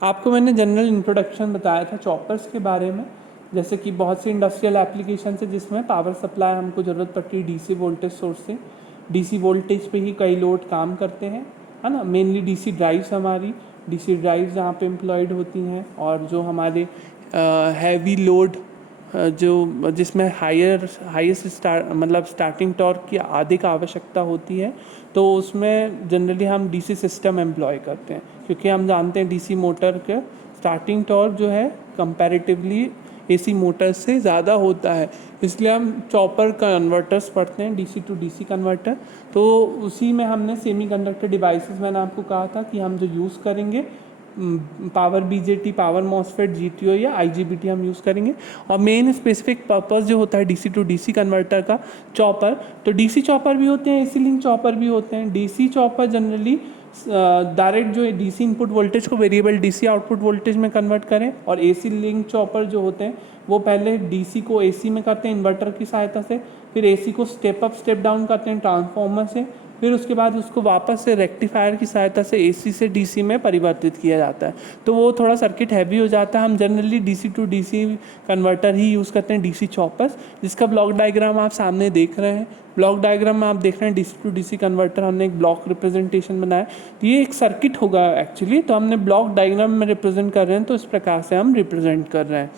आपको मैंने general introduction बताया था चॉपर्स के बारे में, जैसे कि बहुत सी इंडस्ट्रियल एप्लीकेशन है जिसमें पावर सप्लाई हमको ज़रूरत पड़ती है डीसी वोल्टेज सोर्स से। डीसी वोल्टेज पे ही कई लोड काम करते हैं, है ना। मेनली डीसी ड्राइव्स, हमारी डीसी ड्राइव्स यहाँ पे एम्प्लॉयड होती हैं, और जो हमारे हैवी लोड जो जिसमें हाईएस्ट मतलब स्टार्टिंग टॉर्क की अधिक आवश्यकता होती है, तो उसमें जनरली हम डीसी सिस्टम एम्प्लॉय करते हैं, क्योंकि हम जानते हैं डीसी मोटर के स्टार्टिंग टॉर्क जो है कंपैरेटिवली एसी मोटर से ज़्यादा होता है, इसलिए हम चॉपर कन्वर्टर्स पढ़ते हैं, डीसी टू डीसी कन्वर्टर। तो उसी में हमने सेमीकंडक्टर डिवाइसेस, मैंने आपको कहा था कि हम जो यूज़ करेंगे power BJT, power MOSFET, GTO या आईजीबीटी हम यूज़ करेंगे। और मेन स्पेसिफिक पर्पस जो होता है डीसी टू डीसी कन्वर्टर का, चॉपर, तो डीसी चॉपर भी होते हैं, एसी लिंक चॉपर भी होते हैं। डीसी चॉपर जनरली डायरेक्ट जो डीसी इनपुट वोल्टेज को वेरिएबल डीसी आउटपुट वोल्टेज में कन्वर्ट करें, और एसी लिंक चॉपर जो होते हैं वो पहले डीसी को एसी में करते हैं इन्वर्टर की सहायता से, फिर एसी को स्टेप अप स्टेप डाउन करते हैं ट्रांसफार्मर से, फिर उसके बाद उसको वापस से रेक्टिफायर की सहायता से एसी से डीसी में परिवर्तित किया जाता है। तो वो थोड़ा सर्किट हैवी हो जाता है। हम generally DC to DC converter ही यूज़ करते हैं, डीसी चॉपर्स, जिसका ब्लॉक डायग्राम आप सामने देख रहे हैं। ब्लॉक डायग्राम में आप देख रहे हैं डीसी टू डीसी कन्वर्टर, हमने एक ब्लॉक रिप्रेजेंटेशन बनाया। तो ये एक सर्किट होगा एक्चुअली, तो हमने ब्लॉक डायग्राम में रिप्रेजेंट कर रहे हैं, तो इस प्रकार से हम रिप्रेजेंट कर रहे हैं।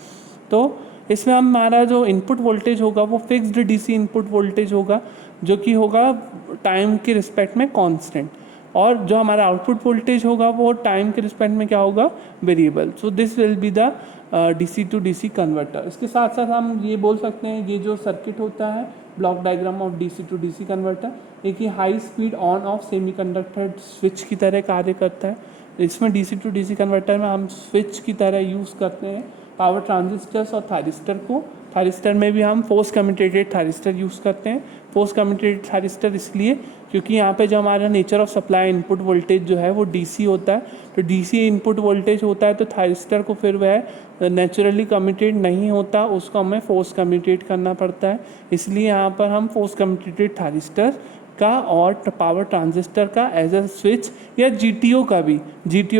तो इसमें हमारा जो इनपुट वोल्टेज होगा वो फिक्स्ड डीसी इनपुट वोल्टेज होगा, जो कि होगा टाइम के रिस्पेक्ट में कांस्टेंट, और जो हमारा आउटपुट वोल्टेज होगा वो टाइम के रिस्पेक्ट में क्या होगा, variable. So this will be the DC to DC converter. इसके साथ साथ हम ये बोल सकते हैं ये जो सर्किट होता है block diagram of DC to DC converter, एक ही high speed on off semiconductor switch की तरह कार्य करता है। इसमें डीसी टू डीसी कन्वर्टर में हम स्विच की तरह यूज़ करते हैं पावर ट्रांजिस्टर्स और थायरिस्टर को। थायरिस्टर में भी हम फोर्स कम्यूटेटेड थायरिस्टर यूज़ करते हैं। फोर्स कम्यूटेटेड थायरिस्टर इसलिए क्योंकि यहाँ पे जो हमारा nature of supply input voltage जो है वो डीसी होता है, तो डीसी इनपुट वोल्टेज होता है, तो थायरिस्टर को फिर वह नेचुरली कम्यूटेट नहीं होता, उसको हमें फोर्स कम्यूटेट करना पड़ता है। इसलिए यहाँ पर हम फोर्स कम्यूटेटेड थायरिस्टर का और पावर ट्रांजिस्टर का एज अ स्विच या जीटीओ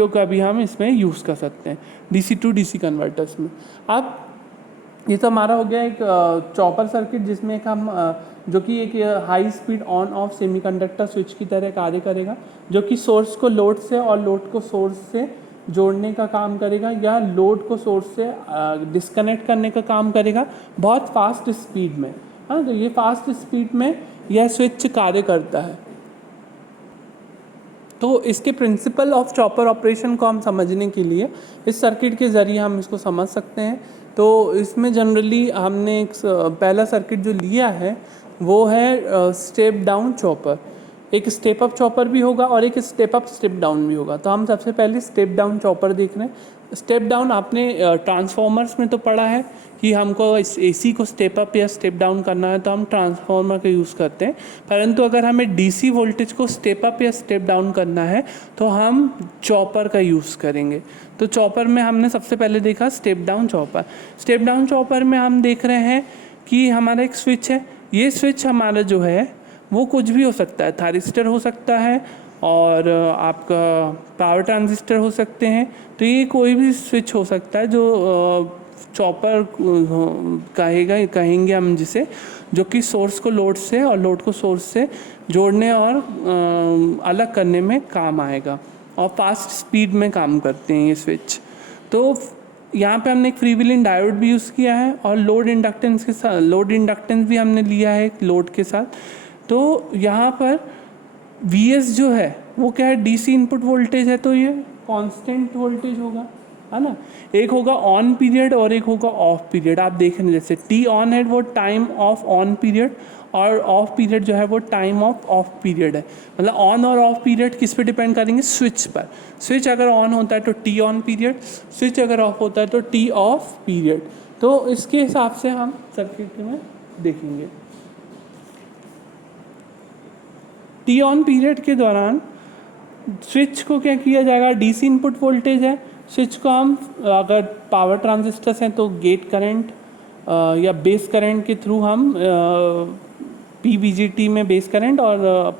का भी हम इसमें यूज़ कर सकते हैं डीसी टू डीसी कन्वर्टर्स में। अब ये तो हमारा हो गया एक चॉपर सर्किट, जिसमें एक हम जो कि एक high speed on off semiconductor switch की तरह कार्य करेगा, जो कि सोर्स को लोड से और लोड को सोर्स से जोड़ने का काम करेगा, या लोड को सोर्स से डिस्कनेक्ट करने का काम करेगा बहुत फास्ट स्पीड में। हाँ, तो ये फास्ट स्पीड में यह स्विच कार्य करता है। तो इसके प्रिंसिपल ऑफ चॉपर ऑपरेशन को हम समझने के लिए इस सर्किट के ज़रिए हम इसको समझ सकते हैं। तो इसमें जनरली हमने एक पहला सर्किट जो लिया है वो है स्टेप डाउन चॉपर। एक स्टेप अप चॉपर भी होगा और एक स्टेप अप स्टेप डाउन भी होगा। तो हम सबसे पहले स्टेप डाउन चॉपर देख रहे हैं। स्टेप डाउन आपने ट्रांसफॉर्मर्स में तो पढ़ा है कि हमको इस एसी को स्टेप अप या स्टेप डाउन करना है तो हम ट्रांसफॉर्मर का यूज़ करते हैं, परंतु अगर हमें डीसी वोल्टेज को स्टेप अप या स्टेप डाउन करना है तो हम चॉपर का यूज़ करेंगे। तो चॉपर में हमने सबसे पहले देखा step down chopper. Step down chopper में हम देख रहे हैं कि हमारा एक स्विच है। ये स्विच हमारा जो है वो कुछ भी हो सकता है, थायरिस्टर हो सकता है और आपका पावर ट्रांजिस्टर हो सकते हैं। तो ये कोई भी स्विच हो सकता है जो चॉपर कहेंगे हम जिसे, जो कि सोर्स को लोड से और लोड को सोर्स से जोड़ने और अलग करने में काम आएगा और फास्ट स्पीड में काम करते हैं ये स्विच। तो यहाँ पे हमने एक फ्रीव्हीलिंग डायोड भी यूज़ किया है और लोड इंडक्टेंस के साथ, लोड इंडक्टेंस भी हमने लिया है लोड के साथ। तो यहाँ पर Vs जो है वो क्या है, डीसी इनपुट वोल्टेज है, तो ये कांस्टेंट वोल्टेज होगा, है ना। एक होगा ऑन पीरियड और एक होगा ऑफ पीरियड। आप देख रहे हैं जैसे टी ऑन है वो टाइम ऑफ ऑन पीरियड और ऑफ पीरियड जो है वो टाइम ऑफ ऑफ पीरियड है। मतलब ऑन और ऑफ पीरियड किस पे डिपेंड करेंगे, स्विच पर। स्विच अगर ऑन होता है तो टी ऑन पीरियड, स्विच अगर ऑफ होता है तो टी ऑफ पीरियड। तो इसके हिसाब से हम सर्किट में देखेंगे। टी ऑन पीरियड के दौरान स्विच को क्या किया जाएगा, डीसी इनपुट वोल्टेज है, स्विच को हम अगर पावर ट्रांजिस्टर्स हैं तो गेट करंट या बेस करंट के थ्रू हम पी बीजीटी में बेस करंट और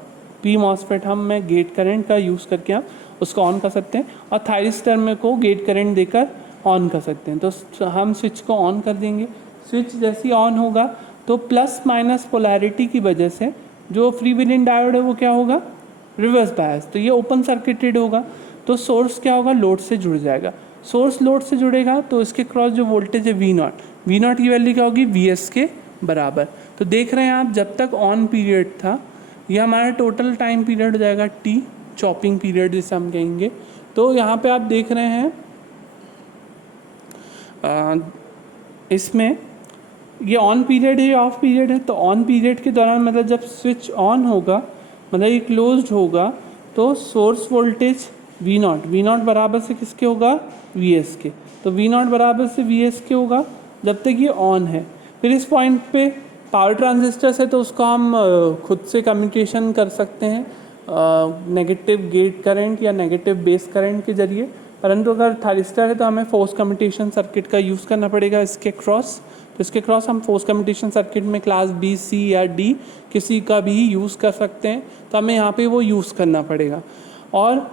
पी मॉसफेट हम में गेट करंट का यूज़ करके हम उसको ऑन कर सकते हैं, और थायरिस्टर में को गेट करंट देकर ऑन कर सकते हैं। तो हम स्विच को ऑन कर देंगे। स्विच जैसे ही ऑन होगा तो प्लस माइनस पोलैरिटी की वजह से जो फ्री व्हीलिंग डायोड है वो क्या होगा, रिवर्स बायस, तो ये ओपन सर्किटेड होगा। तो सोर्स क्या होगा, लोड से जुड़ जाएगा। सोर्स लोड से जुड़ेगा तो इसके क्रॉस जो वोल्टेज है वी नॉट की वैल्यू क्या होगी, वी के बराबर। तो देख रहे हैं आप, जब तक ऑन पीरियड था ये हमारा टोटल टाइम पीरियड हो जाएगा टी, चॉपिंग पीरियड जिसे हम कहेंगे। तो यहाँ पे आप देख रहे हैं इसमें ये ऑन पीरियड है, ये ऑफ पीरियड है। तो ऑन पीरियड के दौरान मतलब जब स्विच ऑन होगा, मतलब ये क्लोज्ड होगा, तो सोर्स वोल्टेज वी नॉट बराबर से किसके होगा, वी एस के। तो वी नॉट बराबर से वी एस के होगा जब तक ये ऑन है। फिर इस पॉइंट पे पावर ट्रांजिस्टर है तो उसको हम खुद से कम्युनिकेशन कर सकते हैं नेगेटिव गेट करंट या नेगेटिव बेस करंट के जरिए। परंतु अगर थायरिस्टर है तो हमें फोर्स कम्युनिकेशन सर्किट का यूज़ करना पड़ेगा इसके क्रॉस। तो इसके क्रॉस हम फोर्स कम्युनिकेशन सर्किट में क्लास बी, सी या डी किसी का भी यूज़ कर सकते हैं। तो हमें यहाँ पे वो यूज़ करना पड़ेगा। और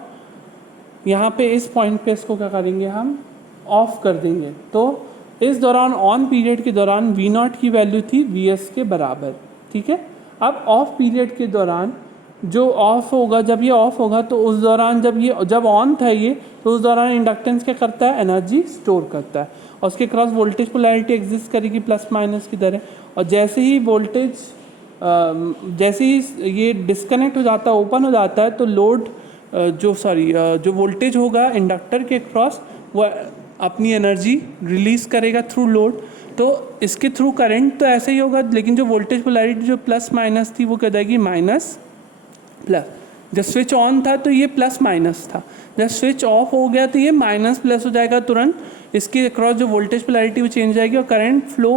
यहाँ पे इस पॉइंट पे इसको क्या करेंगे, हम ऑफ कर देंगे। तो इस दौरान ऑन पीरियड के दौरान वी नॉट की वैल्यू थी वी एस के बराबर, ठीक है। अब ऑफ पीरियड के दौरान जो ऑफ होगा, जब ये ऑफ होगा तो उस दौरान जब ऑन था ये, तो उस दौरान इंडक्टेंस क्या करता है, एनर्जी स्टोर करता है और उसके क्रॉस वोल्टेज पोलैरिटी एग्जिस्ट करेगी प्लस माइनस की तरह। और जैसे ही ये डिस्कनेक्ट हो जाता है, ओपन हो जाता है, तो लोड जो वोल्टेज होगा इंडक्टर के क्रॉस वो अपनी एनर्जी रिलीज़ करेगा थ्रू लोड। तो इसके थ्रू करंट तो ऐसे ही होगा, लेकिन जो वोल्टेज पोलैरिटी जो प्लस माइनस थी वो क्या जाएगी, माइनस प्लस। जब स्विच ऑन था तो ये प्लस माइनस था, जब स्विच ऑफ हो गया तो ये माइनस प्लस हो जाएगा तुरंत। इसके अक्रॉस जो वोल्टेज पोलैरिटी वो चेंज जाएगी और करंट फ्लो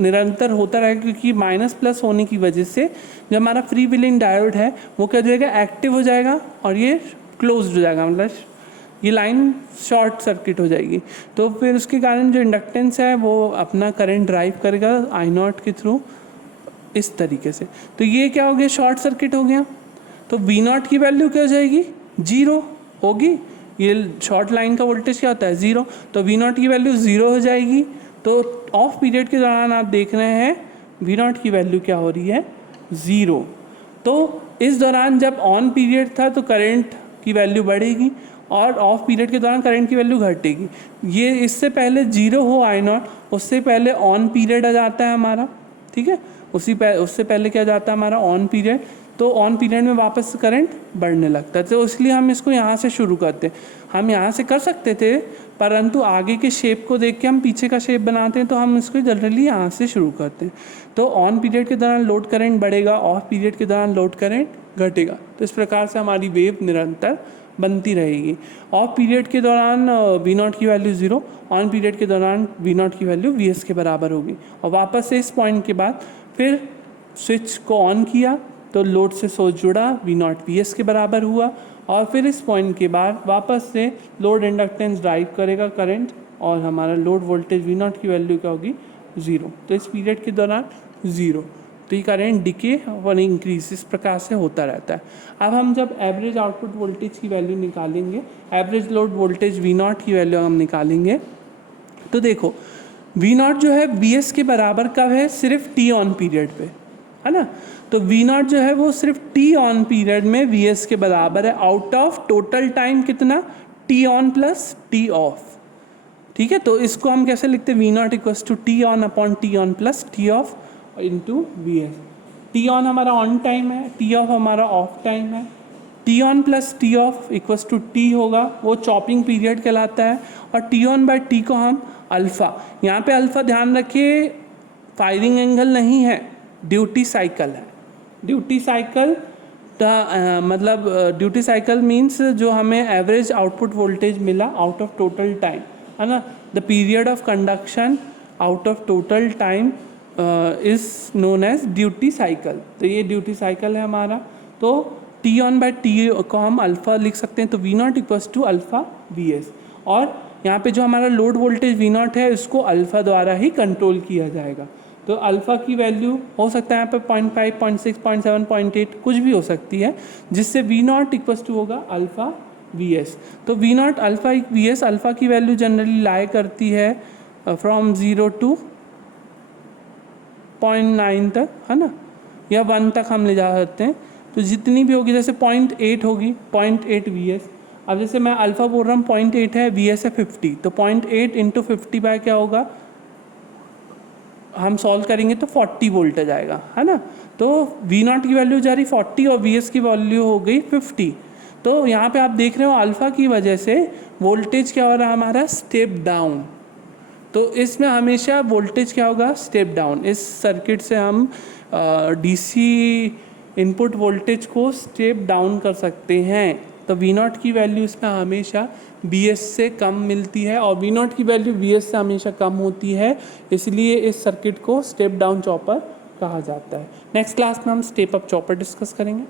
निरंतर होता रहेगा, क्योंकि माइनस प्लस होने की वजह से जो हमारा फ्री व्हीलिंग डायोड है वो क्या हो जाएगा, एक्टिव हो जाएगा और ये क्लोज हो जाएगा, मतलब ये लाइन शॉर्ट सर्किट हो जाएगी। तो फिर उसके कारण जो इंडक्टेंस है वो अपना करंट ड्राइव करेगा आई नॉट के थ्रू इस तरीके से। तो ये क्या हो गया, शॉर्ट सर्किट हो गया। तो वी नॉट की वैल्यू क्या हो जाएगी, जीरो होगी। ये शॉर्ट लाइन का वोल्टेज क्या होता है, ज़ीरो। तो वी नॉट की वैल्यू ज़ीरो हो जाएगी। तो ऑफ पीरियड के दौरान आप देख रहे हैं वी नॉट की वैल्यू क्या हो रही है, ज़ीरो। तो इस दौरान जब ऑन पीरियड था तो करंट की वैल्यू बढ़ेगी और ऑफ पीरियड के दौरान करंट की वैल्यू घटेगी। ये इससे पहले जीरो हो आई नॉट, उससे पहले ऑन पीरियड आ जाता है हमारा, ठीक है। उससे पहले क्या जाता है हमारा, ऑन पीरियड। तो ऑन पीरियड में वापस करंट बढ़ने लगता है। तो इसलिए हम इसको यहाँ से शुरू करते हैं। हम यहाँ से कर सकते थे, परंतु आगे के शेप को देख के हम पीछे का शेप बनाते हैं, तो हम इसको जनरली यहाँ से शुरू करते हैं। तो ऑन पीरियड के दौरान लोड करंट बढ़ेगा, ऑफ पीरियड के दौरान लोड करंट घटेगा। तो इस प्रकार से हमारी वेव निरंतर बनती रहेगी। ऑफ पीरियड के दौरान वी नॉट की वैल्यू ज़ीरो, ऑन पीरियड के दौरान वी नॉट की वैल्यू वी एस के बराबर होगी। और वापस से इस पॉइंट के बाद फिर स्विच को ऑन किया तो लोड से सोर्स जुड़ा, वी नॉट वी एस के बराबर हुआ। और फिर इस पॉइंट के बाद वापस से लोड इंडक्टेंस ड्राइव करेगा करंट और हमारा लोड वोल्टेज वी नॉट की वैल्यू क्या होगी, ज़ीरो। तो इस पीरियड के दौरान ज़ीरो, तो ये करंट डिके और इंक्रीज इस प्रकार से होता रहता है। अब हम जब एवरेज आउटपुट वोल्टेज की वैल्यू निकालेंगे, average load voltage V not की वैल्यू हम निकालेंगे, तो देखो वी नॉट जो है वी एस के बराबर कब है, सिर्फ टी ऑन पीरियड पे, है ना। तो वी नॉट जो है वो सिर्फ टी ऑन पीरियड में वी एस के बराबर है, आउट ऑफ टोटल टाइम कितना, T on plus T off, ठीक है। तो इसको हम कैसे लिखते हैं, V not equals to T on upon T on plus T off into V S. T on हमारा ऑन टाइम है, टी ऑफ हमारा ऑफ टाइम है। T on plus T off equals to T होगा, वो chopping period कहलाता है। और T on by T को हम अल्फ़ा, यहाँ पे अल्फ़ा ध्यान रखिए फायरिंग एंगल नहीं है, ड्यूटी साइकिल है। ड्यूटी साइकिल मतलब ड्यूटी साइकिल मीन्स जो हमें एवरेज आउटपुट वोल्टेज मिला आउट ऑफ टोटल टाइम, है ना। The period of conduction out of total time is known as duty cycle. तो ये ड्यूटी साइकिल है हमारा। तो टी ऑन बाय टी को हम अल्फ़ा लिख सकते हैं, तो V not equals to alpha V S. और यहाँ पे जो हमारा लोड वोल्टेज वी नॉट है इसको अल्फ़ा द्वारा ही कंट्रोल किया जाएगा। तो अल्फ़ा की वैल्यू हो सकता है यहाँ पे 0.5, 0.6, 0.7, 0.8 कुछ भी हो सकती है, जिससे वी नॉट इक्वल्स टू होगा अल्फ़ा वी एस। तो V not alpha V S, alpha की वैल्यू जनरली लाई करती है फ्रॉम 0 टू 0.9 तक, है ना, या 1 तक हम ले जा सकते हैं। तो जितनी भी होगी, जैसे 0.8 होगी, 0.8 वी एस। अब जैसे मैं अल्फ़ा बोल रहा हूँ 0.8 है, वी एस है 50, तो 0.8 इंटू 50 बाय क्या होगा, हम सॉल्व करेंगे तो 40 वोल्टेज आएगा, है ना। तो वी नॉट की वैल्यू जा रही 40 और वी एस की वैल्यू हो गई 50। तो यहाँ पे आप देख रहे हो अल्फ़ा की वजह से वोल्टेज क्या हो रहा है हमारा, स्टेप डाउन। तो इसमें हमेशा वोल्टेज क्या होगा, स्टेप डाउन। इस सर्किट से हम डीसी इनपुट वोल्टेज को स्टेप डाउन कर सकते हैं। तो वी नॉट की वैल्यू इसमें हमेशा बी एस से कम मिलती है और वी नॉट की वैल्यू वी एस से हमेशा कम होती है, इसलिए इस सर्किट को स्टेप डाउन चॉपर कहा जाता है। नेक्स्ट क्लास में हम स्टेप अप चॉपर डिस्कस करेंगे।